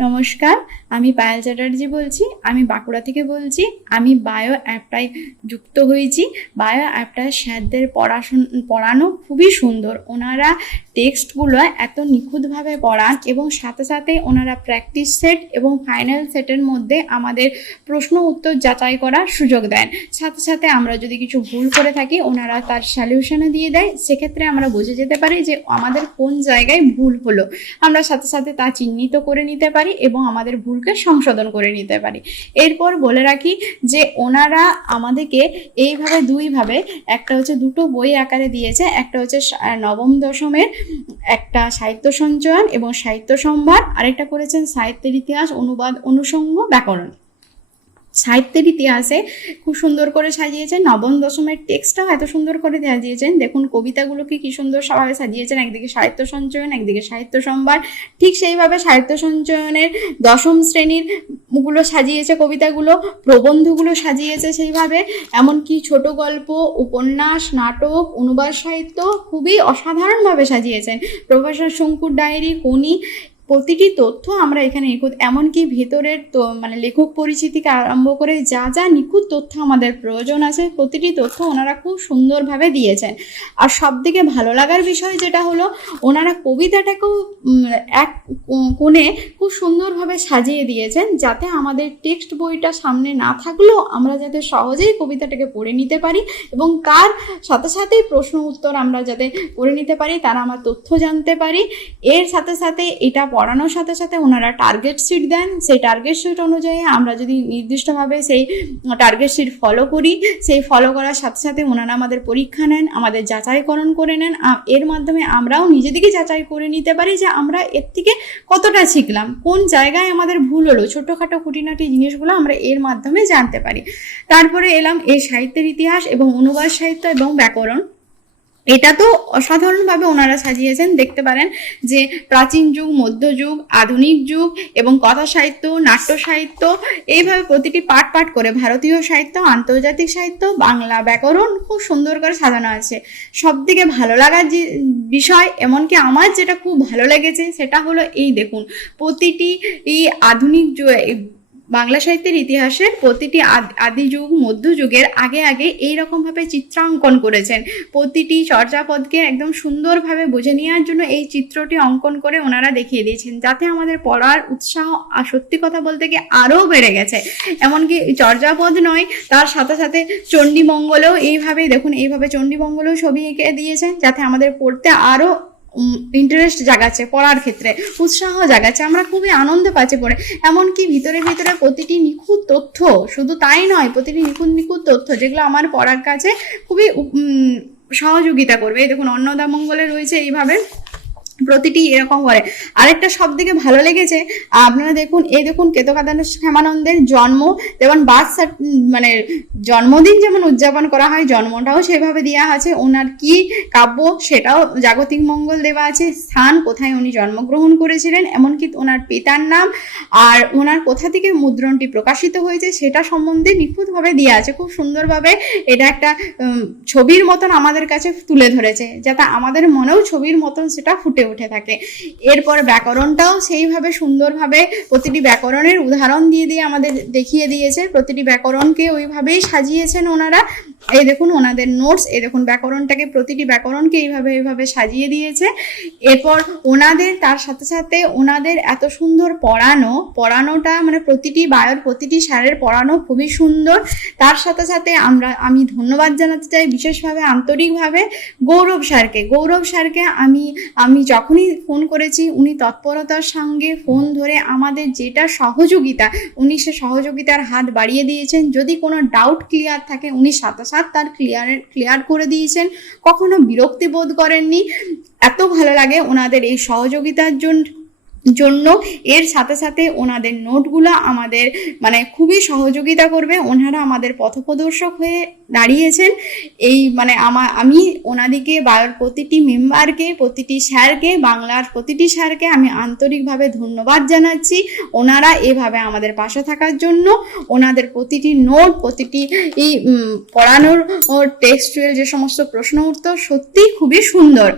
নমস্কার, আমি পায়েল চ্যাটার্জি বলছি, আমি বাঁকুড়া থেকে বলছি, আমি বায়ো অ্যাপটায় যুক্ত হয়েছি। বায়ো অ্যাপটায় স্যারদের পড়াশুন, পড়ানো খুবই সুন্দর। ওনারা টেক্সটগুলো এত নিখুঁতভাবে পড়ান এবং সাথে সাথে ওনারা প্র্যাকটিস সেট এবং ফাইনাল সেটের মধ্যে আমাদের প্রশ্ন উত্তর যাচাই করার সুযোগ দেন। সাথে সাথে আমরা যদি কিছু ভুল করে থাকি, ওনারা তার সলিউশনও দিয়ে দেয়। সেক্ষেত্রে আমরা বুঝে যেতে পারি যে আমাদের কোন জায়গায় ভুল হলো। আমরা সাথে সাথে তা চিহ্নিত করে নিতে পারি। এবং আমাদের ভুলকে সংশোধন করে নিতে পারি। এরপর বলে রাখি যে, ওনারা আমাদেরকে এইভাবে দুইভাবে, একটা হচ্ছে দুটো বই আকারে দিয়েছে, একটা হচ্ছে নবম দশমের, একটা সাহিত্য সঞ্চয়ন এবং সাহিত্য সম্ভার, আরেকটা করেছেন সাহিত্যের ইতিহাস, অনুবাদ, অনুষঙ্গ, ব্যাকরণ। সাহিত্যের ইতিহাসে খুব সুন্দর করে সাজিয়েছেন। নবম, দশমের টেক্সটটাও এত সুন্দর করে সাজিয়েছেন। দেখুন কবিতাগুলোকে কি সুন্দর সভাবে সাজিয়েছেন। একদিকে সাহিত্য সঞ্চয়ন, একদিকে সাহিত্য সম্ভার। ঠিক সেইভাবে সাহিত্য সঞ্চয়নের দশম শ্রেণিরগুলো সাজিয়েছে কবিতাগুলো, প্রবন্ধগুলো সাজিয়েছে সেইভাবে। এমনকি ছোট গল্প, উপন্যাস, নাটক, অনুবাদ সাহিত্য খুবই অসাধারণভাবে সাজিয়েছেন। প্রফেসর শঙ্কুর ডায়েরি কোনি প্রতিটি তথ্য আমরা এখানে নিখুঁত, এমনকি ভেতরের মানে লেখক পরিচিতি থেকে আরম্ভ করে যা যা নিখুঁত তথ্য আমাদের প্রয়োজন আছে, প্রতিটি তথ্য ওনারা খুব সুন্দরভাবে দিয়েছেন। আর সব থেকে ভালো লাগার বিষয় যেটা হলো, ওনারা কবিতাটাকেও এক কোণে খুব সুন্দরভাবে সাজিয়ে দিয়েছেন যাতে আমাদের টেক্সট বইটা সামনে না থাকলেও আমরা যাতে সহজেই কবিতাটাকে পড়ে নিতে পারি এবং তার সাথে সাথেই প্রশ্ন উত্তর আমরা যাতে পড়ে নিতে পারি, তারা আমার তথ্য জানতে পারি। এর সাথে সাথে এটা পড়ানোর সাথে সাথে ওনারা টার্গেট শিট দেন। সেই টার্গেট শিট অনুযায়ী আমরা যদি নির্দিষ্টভাবে সেই টার্গেট শিট ফলো করি, সেই ফলো করার সাথে সাথে ওনারা আমাদের পরীক্ষা নেন, আমাদের যাচাইকরণ করে নেন। এর মাধ্যমে আমরাও নিজেদেরকে যাচাই করে নিতে পারি যে আমরা এর থেকে কতটা শিখলাম, কোন জায়গায় আমাদের ভুল হলো, ছোটোখাটো খুঁটিনাটি জিনিসগুলো আমরা এর মাধ্যমে জানতে পারি। তারপরে এলাম এই সাহিত্যের ইতিহাস এবং অনুবাদ সাহিত্য এবং ব্যাকরণ। এটা তো অসাধারণভাবে ওনারা সাজিয়েছেন। দেখতে পারেন যে প্রাচীন যুগ মধ্যযুগ আধুনিক যুগ এবং কথা সাহিত্য, নাট্য সাহিত্য, এইভাবে প্রতিটি পার্ট পার্ট করে ভারতীয় সাহিত্য, আন্তর্জাতিক সাহিত্য, বাংলা ব্যাকরণ খুব সুন্দর করে সাজানো আছে। সব থেকে ভালো লাগার যে বিষয়, এমনকি আমার যেটা খুব ভালো লেগেছে, সেটা হলো এই দেখুন, প্রতিটি এই আধুনিক বাংলা সাহিত্যের ইতিহাসের প্রতিটি আদ- আদি যুগ মধ্যযুগের আগে আগে এই রকমভাবে চিত্রাঙ্কন করেছেন। প্রতিটি চর্যাপদকে একদম সুন্দরভাবে বুঝে নেওয়ার জন্য এই চিত্রটি অঙ্কন করে ওনারা দেখিয়ে দিয়েছেন, যাতে আমাদের পড়ার উৎসাহ সত্যি কথা বলতে গিয়ে আরও বেড়ে গেছে। এমনকি চর্যাপদ নয়, তার সাথে সাথে চণ্ডীমঙ্গলেও এইভাবেই, দেখুন এইভাবে চণ্ডীমঙ্গলেও ছবি এঁকে দিয়েছেন, যাতে আমাদের পড়তে আরও ইন্টারেস্ট জাগাচ্ছে, পড়ার ক্ষেত্রে, উৎসাহ জাগাচ্ছে, আমরা খুবই আনন্দ পাচ্ছি পড়ে। এমনকি ভিতরে ভিতরে প্রতিটি নিখুঁত তথ্য, শুধু তাই নয়, প্রতিটি নিখুঁত নিখুঁত তথ্য, যেগুলো আমার পড়ার কাছে খুবই সহযোগিতা করবে। এই দেখুন অন্নদামঙ্গলে রয়েছে এইভাবে। প্রতিটি এরকম করে। আরেকটা সব থেকে ভালো লেগেছে, আপনারা দেখুন, এই দেখুন কেতকাদান শ্যামানন্দের জন্ম, যেমন বার্থ মানে জন্মদিন যেমন উদযাপন করা হয়, জন্মটাও সেভাবে দেওয়া আছে। ওনার কি কাব্য সেটাও জাগতিক মঙ্গল দেওয়া আছে। স্থান কোথায় উনি জন্মগ্রহণ করেছিলেন, এমনকি ওনার পিতার নাম আর ওনার কোথা থেকে মুদ্রণটি প্রকাশিত হয়েছে সেটা সম্বন্ধে নিখুঁতভাবে দেওয়া আছে। খুব সুন্দরভাবে এটা একটা ছবির মতন আমাদের কাছে তুলে ধরেছে, যাতে আমাদের মনেও ছবির মতন সেটা ফুটে উঠে থাকে। এরপর ব্যাকরণটাও সেইভাবে সুন্দরভাবে প্রতিটি ব্যাকরণের উদাহরণ দিয়ে দিয়ে আমাদের দেখিয়ে দিয়েছে। প্রতিটি ব্যাকরণকে ওইভাবেই সাজিয়েছেন ওনারা। এই দেখুন, ওনাদের নোটস এই দেখুন, ব্যাকরণটাকে প্রতিটি ব্যাকরণকে এইভাবে এইভাবে সাজিয়ে দিয়েছে। এরপর ওনাদের, তার সাথে সাথে ওনাদের এত সুন্দর পড়ানো, পড়ানোটা মানে প্রতিটি বায়োর, প্রতিটি স্যারের পড়ানো খুবই সুন্দর। তার সাথে সাথে আমরা, আমি ধন্যবাদ জানাতে চাই বিশেষভাবে আন্তরিকভাবে গৌরব স্যারকে। গৌরব স্যারকে আমি আমি যখনই ফোন করেছি, উনি তৎপরতার সঙ্গে ফোন ধরে আমাদের যেটা সহযোগিতা, উনি সে সহযোগিতার হাত বাড়িয়ে দিয়েছেন। যদি কোনো ডাউট ক্লিয়ার থাকে, উনি সাথে সাথ তার ক্লিয়ার ক্লিয়ার করে দিয়েছেন। কখনো বিরক্তি বোধ করেননি। এত ভালো লাগে ওনাদের এই সহযোগিতার জন্য। জন্য। এর সাথে সাথে ওনাদের নোটগুলো আমাদের মানে খুবই সহযোগিতা করবে। ওনারা আমাদের পথপ্রদর্শক হয়ে দাঁড়িয়েছেন। এই মানে আমা, আমি ওনাদিকে বায়োর প্রতিটি মেম্বারকে, প্রতিটি স্যারকে, বাংলার প্রতিটি স্যারকে আমি আন্তরিকভাবে ধন্যবাদ জানাচ্ছি। ওনারা এভাবে আমাদের পাশে থাকার জন্য ওনাদের প্রতিটি নোট, প্রতিটি এই পড়ানোর টেক্সচুয়াল যে সমস্ত প্রশ্ন উত্তর সত্যিই খুবই সুন্দর।